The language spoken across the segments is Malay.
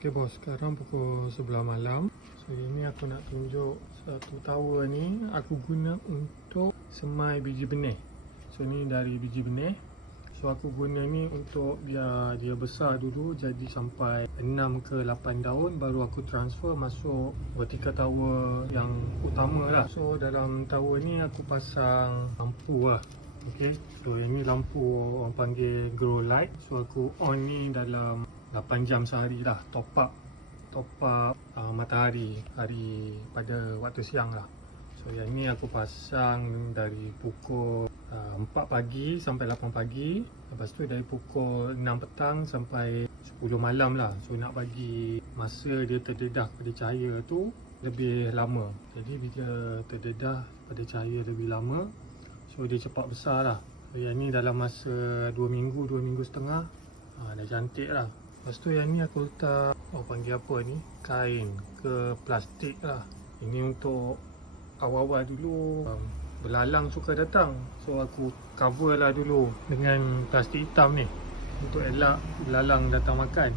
Okey bos, sekarang pukul 11 malam. So ini aku nak tunjuk satu tower ni aku guna untuk semai biji benih. So ni dari biji benih. So aku guna ni untuk biar dia besar dulu, jadi sampai 6 ke 8 daun baru aku transfer masuk vertical tower yang utama lah. So dalam tower ni aku pasang lampu lah. Okay, so ini lampu orang panggil grow light. So aku on ni dalam 8 jam sehari lah, top up matahari hari pada waktu siang lah. So yang ni aku pasang dari pukul 4 pagi sampai 8 pagi. Lepas tu dari pukul 6 petang sampai 10 malam lah. So nak bagi masa dia terdedah pada cahaya tu lebih lama. Jadi bila terdedah pada cahaya lebih lama, so dia cepat besar lah. So yang ni dalam masa 2 minggu, 2 minggu setengah dah cantik lah. Lepas tu yang ni aku letak, panggil apa ni, kain ke plastik lah. Ini untuk awal-awal dulu belalang suka datang. So aku cover lah dulu dengan plastik hitam ni untuk elak belalang datang makan.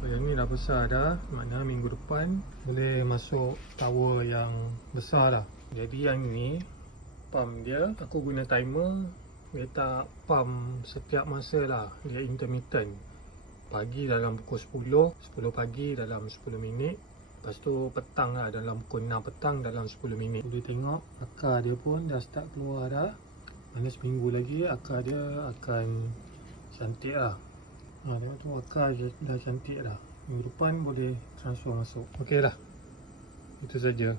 So yang ni dah besar dah, maknanya minggu depan boleh masuk tower yang besar lah. Jadi yang ni pump dia, aku guna timer. Dia tak pump setiap masa lah, dia intermittent. Pagi dalam pukul 10 pagi dalam 10 minit. Lepas tu petang lah dalam pukul 6 petang dalam 10 minit. Boleh tengok akar dia pun dah start keluar dah. Mana seminggu lagi akar dia akan cantik lah. Tengok tu akar dia dah cantik dah. Minggu depan boleh transfer masuk. Okey lah, itu saja.